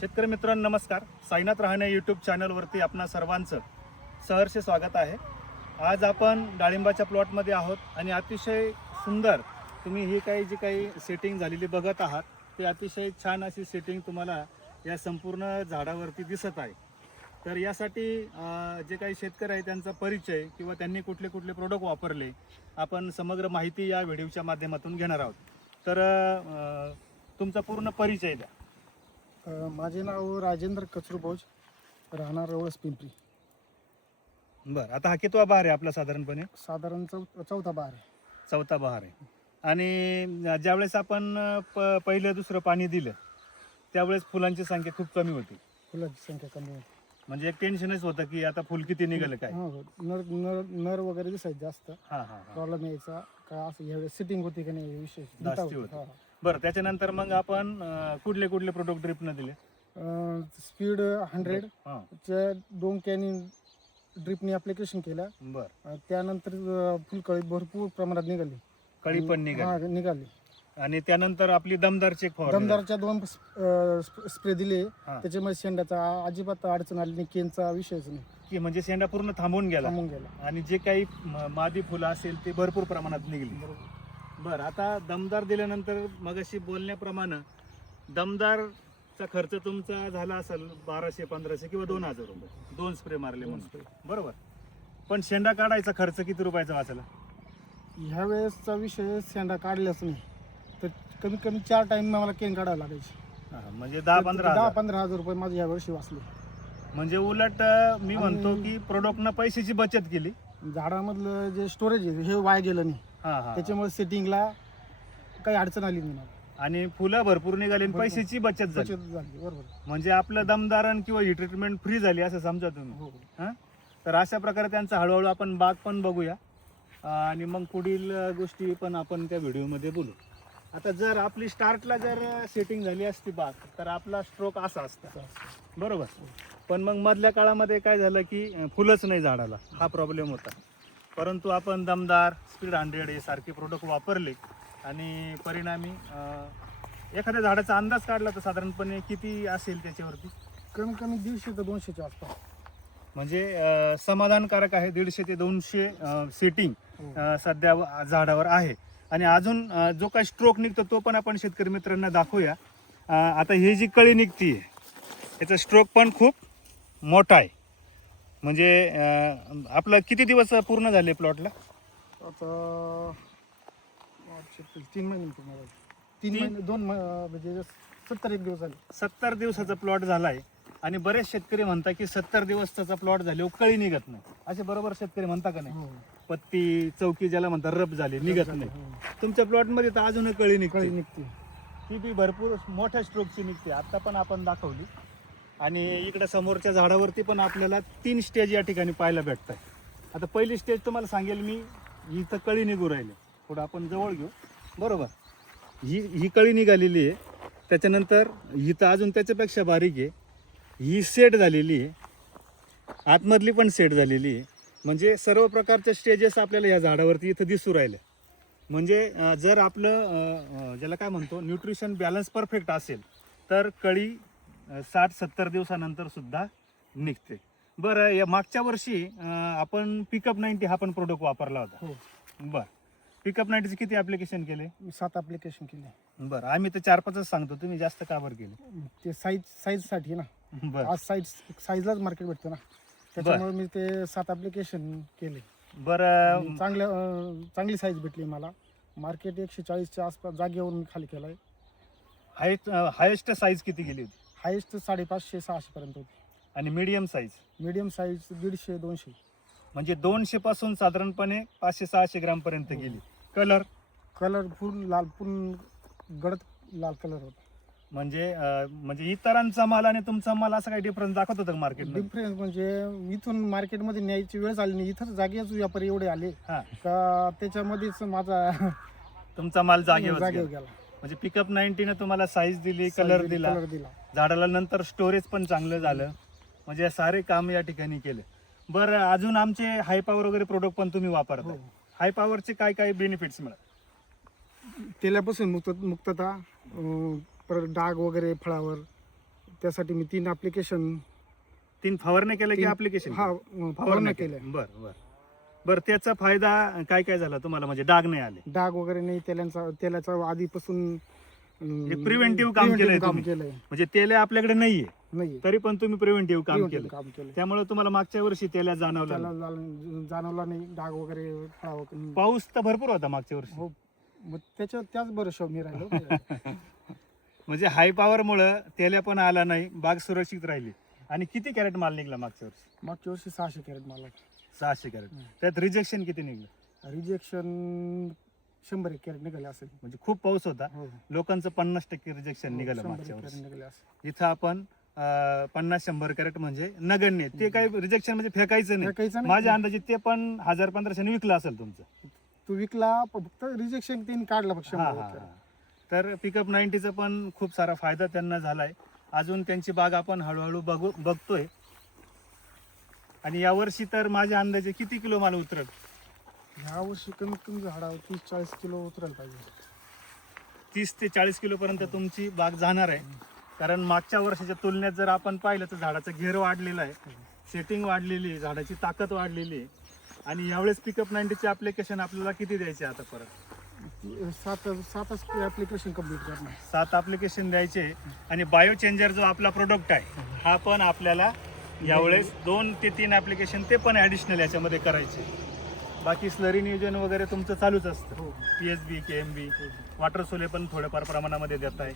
शेतकरी मित्रांनो नमस्कार. साईनाथ रहाणे यूट्यूब चॅनलवरती आपणा सर्वांचं सहर्ष स्वागत आहे. आज आपण डाळिंबाच्या प्लॉटमध्ये आहोत आणि अतिशय सुंदर तुम्ही ही जी काही सेटिंग झालेली बघत आहात ती अतिशय छान अशी सेटिंग तुम्हाला या संपूर्ण झाडावरती दिसत आहे. तर यासाठी जे काही शेतकरी आहे त्यांचा परिचय किंवा त्यांनी कुठले कुठले प्रोडक्ट वापरले आपण समग्र माहिती या व्हिडिओच्या माध्यमातून घेणार आहोत. तर तुमचा पूर्ण परिचय द्या. माझे नाव राजेंद्र कचरूभोज, राहणार रवळस पिंपरी. बरं, आता हा कितवा बहार आहे आपला साधारणपणे? साधारण चौथा बहार आहे. चौथा बहार आहे. आणि ज्यावेळेस आपण पहिलं दुसरं पाणी दिलं त्यावेळेस फुलांची संख्या खूप कमी होती, फुलाची संख्या कमी होती. म्हणजे एक टेन्शनच होतं की आता फुल किती निघालं काय. हो, नर नर नर वगैरे दिसायचे जास्त. हां हां प्रॉब्लेम यायचा का असं यावेळेस सिटिंग होती का नाही विशेष जास्ती होती. बरं, त्याच्यानंतर मग आपण कुठले कुठले प्रोडक्ट ड्रिपनं दिले? स्पीड 100 हां. च्या 2 कॅनी ड्रिपने ॲप्लिकेशन केलं. बरं, त्यानंतर फुलकळी भरपूर प्रमाणात निघाली. कळी पण निघाली. निघाली. आणि त्यानंतर आपली दमदारची एक फवारणी. दमदारच्या 2 स्प्रे दिले. हां. त्याच्यामध्ये शेंड्याचा अजिबात अडचण आली नाही, केनचा विषयच नाही. की म्हणजे शेंडा पूर्ण थांबून गेला थांबून गेला. आणि जे काही मादी फुलं असेल ते भरपूर प्रमाणात निघली. बरं, आता दमदार दिल्यानंतर मगाशी बोलण्याप्रमाणे दमदारचा खर्च तुमचा झाला असेल 1200-1500 किंवा 2000 रुपये, 2 स्प्रे मारले म्हणून, बरोबर. पण शेंडा काढायचा खर्च किती रुपयाचा वाचला? ह्या वेळेसचा विषय शेंडा काढलाच नाही तर कमीत कमी 4 टाइम मला केन काढावं लागायचे. म्हणजे 10-15 हजार रुपये माझे ह्या वर्षी वाचले. म्हणजे उलट मी म्हणतो की प्रोडक्टनं पैशाची बचत केली. झाडामधलं जे स्टोरेज आहे हे वाया गेलं नाही. हां हां. त्याच्यामुळे सेटिंगला काही अडचण आली नाही मला. आणि फुलं भरपूर निघाली आणि पैशाची बचत झाली. बरोबर. म्हणजे आपलं दमदारण किंवा ही ट्रीटमेंट फ्री झाली असं समजा तुम्ही. हो. हां. तर अशा प्रकारे त्यांचा हळूहळू आपण बाग पण बघूया आणि मग पुढील गोष्टी पण आपण त्या व्हिडिओमध्ये बोलू. आता जर आपली स्टार्टला जर सेटिंग झाली असती बाग तर आपला स्ट्रोक असा असता, बरोबर. पण मग मधल्या काळामध्ये काय झालं की फुलंच नाही झाडाला, हा प्रॉब्लेम होता. परंतु आपण दमदार, स्पीड 100 हे सारखे प्रोडक्ट वापरले आणि परिणामी एखाद्या झाडाचा अंदाज काढला तर साधारणपणे किती असेल त्याच्यावरती? कमीत कमी 150 ते 200च्या आसपास. म्हणजे समाधानकारक आहे. 150 ते 200 सेटिंग सध्या झाडावर आहे. आणि अजून जो काही स्ट्रोक निघतो तो पण आपण शेतकरी मित्रांना दाखवूया. आता ही जी कळी निघती आहे याचा स्ट्रोक पण खूप मोठा आहे. म्हणजे आपलं किती दिवस पूर्ण झाले प्लॉटला? आता 3 महिने पूर्ण झाले. 3 महिने 2 म्हणजे 70 एक दिवस झाले. 70 दिवसाचा प्लॉट झाला आहे. आणि बरेच शेतकरी म्हणतात की 70 दिवसाचा प्लॉट झाले कळी निघत नाही. असे बरोबर शेतकरी म्हणता का नाही? पत्ती चौकी ज्याला म्हणतात रब झाले, निघत नाही. तुमच्या प्लॉटमध्ये तर अजूनही कळी निघते. ती बी भरपूर मोठ्या स्ट्रोकची निघते. आत्ता पण आपण दाखवली. आणि इकडे समोरच्या झाडावरती पण आपल्याला 3 स्टेज या ठिकाणी पाहायला भेटतात. आता पहिली स्टेज तुम्हाला सांगेल मी, इथं कळी निघू राहिले. थोडं आपण जवळ घेऊ, बरोबर. ही कळी निघालेली आहे. त्याच्यानंतर इथं अजून त्याच्यापेक्षा बारीक आहे. ही सेट झालेली आहे, आतमधली पण सेट झालेली आहे. म्हणजे सर्व प्रकारच्या स्टेजेस आपल्याला या झाडावरती इथं दिसू राहिले. म्हणजे जर आपलं ज्याला काय म्हणतो न्यूट्रिशन बॅलन्स परफेक्ट असेल तर कळी 60-70 दिवसानंतर सुद्धा निघते. बरं, या मागच्या वर्षी आपण पिकअप 90 हा पण प्रोडक्ट वापरला होता. बरं, पिकअप 90चे किती ॲप्लिकेशन केले? 7 ॲप्लिकेशन केले. बरं, आम्ही तर 4-5च सांगतो, तुम्ही जास्त का बरं केले? ते साईजसाठी ना. बरं, आज साईजलाच मार्केट भेटतं ना, त्याच्यामुळे मी ते 7 ॲप्लिकेशन केले. बरं. चांगली साईज भेटली मला. मार्केट 140च्या आसपास जागेवरून खाली केलं आहे. हायेस्ट साईज किती गेली होती? हायेस्ट 550-600 पर्यंत होती. आणि मीडियम साईज? Medium size 150-200. म्हणजे 200 पासून साधारणपणे 500-600 ग्राम पर्यंत गेली. कलर पूर्ण लाल, पूर्ण गडद लाल कलर होता. म्हणजे इतरांचा माल आणि तुमचा माल असा काही डिफरन्स दाखवत होता मार्केट? डिफरन्स म्हणजे इथून मार्केटमध्ये न्यायची वेळ झाली नाही. इथं जागेच व्यापारी एवढे आले हा का त्याच्यामध्येच माझा तुमचा माल जागेवर गेला. म्हणजे पिकअप 90 ने तुम्हाला साईज दिली, कलर दिला, झाडाला नंतर स्टोरेज पण चांगलं झालं. म्हणजे हे सारे काम या ठिकाणी केले. बरं, अजून आमचे हाय पॉवर वगैरे प्रोडक्ट पण तुम्ही वापरता. हाय पॉवरचे काय काय बेनिफिट्स मिळतात? तेलापासून मुक्तता, परत डाग वगैरे फळावर, त्यासाठी मी 3 ॲप्लिकेशन 3 फवारण्या केल्या की तीन- ऍप्लिकेशन हा फवारण्या केल्या. बरं त्याचा फायदा काय काय झाला तुम्हाला, म्हणजे डाग नाही आले? डाग वगैरे नाही, तेलाचा आधीपासून एक प्रिव्हेंटिव्ह काम केलंय तुम्ही. केलंय. म्हणजे तेल्या आपल्याकडे नाहीये नाही तरी पण तुम्ही प्रिव्हेंटिव्ह काम केलं, काम केलं. त्यामुळे तुम्हाला मागच्या वर्षी तेल्या जाणवलं त्याला नाही. जाणवला नाही डाग वगैरे पाऊस तर भरपूर होता मागच्या वर्षी. हो, मग त्याच भरोशावर मी राहिलो. म्हणजे हाय पॉवर मुळे तेल्या पण आला नाही, बाग सुरक्षित राहिली. आणि किती कॅरेट माल निघला मागच्या वर्षी? मागच्या वर्षी 600 कॅरेट मला. 600 कॅरेट. त्यात रिजेक्शन किती निघलं? रिजेक्शन 100 कॅरेट निघाले असेल. म्हणजे खूप पाऊस होता, हो. लोकांचं 50% रिजेक्शन हो, निघालं 100 मागच्या कॅरेट वर्षी. निघाले असेल. इथं आपण 50-100 कॅरेट म्हणजे नगण्य. ते काही रिजेक्शन म्हणजे फेकायचं नाही. फेकायचं नाही. माझ्या अंदाजे ते पण 1000-1500 विकलं असेल तुमचं. तो विकला, फक्त रिजेक्शन त्यांनी काढलं फक्त हा, 100 हा, कॅरेट. हा. तर पिकअप 90चा पण खूप सारा फायदा त्यांना झालाय. अजून त्यांची बाग आपण हळूहळू बघतोय. आणि यावर्षी तर माझ्या अंदाजे किती किलो माल उतरल? ह्या वर्षी कमीत कमी झाडा 30-40 किलो उतरायला पाहिजे. 30 ते 40 किलो पर्यंत तुमची बाग जाणार आहे. कारण मागच्या वर्षाच्या तुलनेत जर आपण पाहिलं तर झाडाचा घेर वाढलेला आहे, सेटिंग वाढलेली आहे, झाडाची ताकद वाढलेली आहे. आणि यावेळेस पिकअप 90चे ॲप्लिकेशन आपल्याला किती द्यायचे आता परत? 7 ॲप्लिकेशन कम्प्लीट करणार. 7 ॲप्लिकेशन द्यायचे. आणि बायो चेंजर जो आपला प्रोडक्ट आहे हा पण आपल्याला यावेळेस 2 ते 3 ॲप्लिकेशन ते पण ॲडिशनल याच्यामध्ये करायचे. बाकी स्लरी नियोजन वगैरे तुमचं चालूच असतं. हो. PSB KMB वॉटर सोले पण थोड्याफार प्रमाणामध्ये देत आहे.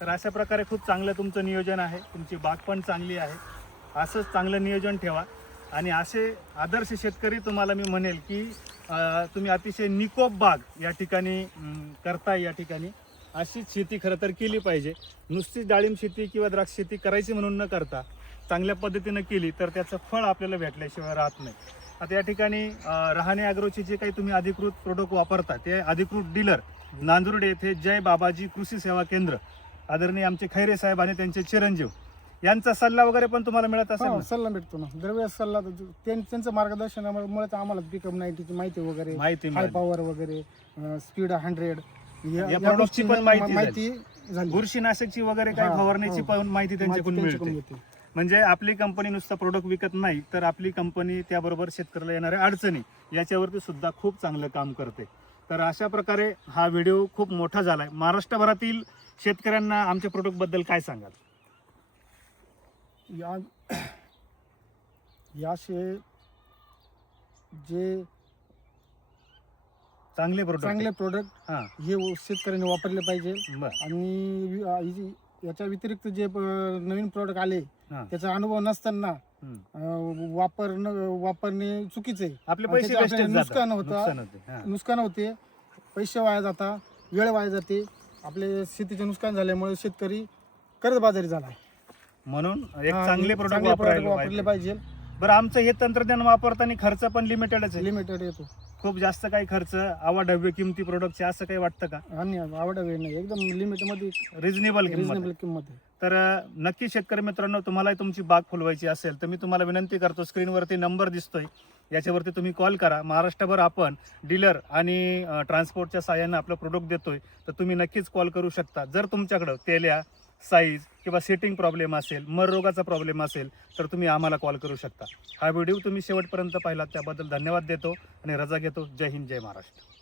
तर अशा प्रकारे खूप चांगलं तुमचं नियोजन आहे, तुमची बाग पण चांगली आहे. असंच चांगलं नियोजन ठेवा. आणि असे आदर्श शेतकरी तुम्हाला मी म्हणेल की तुम्ही अतिशय निकोप बाग या ठिकाणी करताय. या ठिकाणी अशीच शेती खरं तर केली पाहिजे. नुसतीच डाळिंब शेती किंवा द्राक्ष शेती करायची म्हणून न करता चांगल्या पद्धतीनं केली तर त्याचं फळ आपल्याला भेटल्याशिवाय राहत नाही. आता या ठिकाणी रहाणे ॲग्रोचे जे काही तुम्ही अधिकृत प्रोडक्ट वापरता ते अधिकृत डीलर नांदुर्डे येथे जय बाबाजी कृषी सेवा केंद्र आदरणीय आमचे खैरे साहेब आणि त्यांचे चिरंजीव यांचा सल्ला वगैरे पण तुम्हाला मिळत असेल ना? सल्ला भेटतो ना, दरवेळेस सल्ला. त्यांचं मार्गदर्शनामुळे आम्हाला पिकअप 90ची माहिती वगैरे, माहिती हाय पॉवर वगैरे, स्पीड 100 या प्रोडक्टची पण माहिती झाली. बुरशीनाशकची वगैरे काही फवारण्याची पण माहिती त्यांच्याकडून मिळते. म्हणजे आपली कंपनी नुसतं प्रोडक्ट विकत नाही तर आपली कंपनी त्याबरोबर शेतकऱ्याला येणाऱ्या अडचणी याच्यावरती सुद्धा खूप चांगलं काम करते. तर अशा प्रकारे हा व्हिडिओ खूप मोठा झाला आहे. महाराष्ट्रभरातील शेतकऱ्यांना आमच्या प्रोडक्टबद्दल काय सांगाल? याशे जे चांगले प्रोडक्ट हां हे शेतकऱ्यांनी वापरले पाहिजे. बरं. आणि याच्या व्यतिरिक्त जे नवीन प्रोडक्ट आले हां. त्याचा अनुभव नसताना वापरणे चुकीचे आहे. आपले पैसे त्याचे wastage नुकसान जातात. होतं. नुकसान होते. हां. नुकसान होते, पैसे वाया जाता, वेळ वाया जाते. आपले शेतीचे नुकसान झाल्यामुळे शेतकरी कर्जबाजारी झाला. म्हणून एक चांगले प्रोडक्ट वापरले वापरायला पाहिजे. बरं, आमचं हे तंत्रज्ञान वापरताना खर्च पण लिमिटेडच आहे. लिमिटेड येतो. खूप जास्त काही खर्च अवाढव्य किमती प्रोडक्टचे असं काही वाटतं का? आणि आवडा वेळ नाही, एकदम लिमिटमध्ये रिजनेबल रिजनेबल किंमत आहे. तर नक्की शेतकरी मित्रांनो, तुम्हाला तुमची बाग फुलवायची असेल तर मी तुम्हाला विनंती करतो, स्क्रीनवरती नंबर दिसतोय याच्यावरती तुम्ही कॉल करा. महाराष्ट्रभर आपण डीलर आणि ट्रान्सपोर्टच्या साहाय्यानं आपलं प्रोडक्ट देतोय, तर तुम्ही नक्कीच कॉल करू शकता. जर तुमच्याकडं तेल्या, साईज किंवा सेटिंग प्रॉब्लेम असेल, मर रोगाचा प्रॉब्लेम असेल तर तुम्ही आम्हाला कॉल करू शकता. हा व्हिडिओ तुम्ही शेवटपर्यंत पाहिला त्याबद्दल धन्यवाद देतो आणि रजा घेतो. जय हिंद, जय महाराष्ट्र.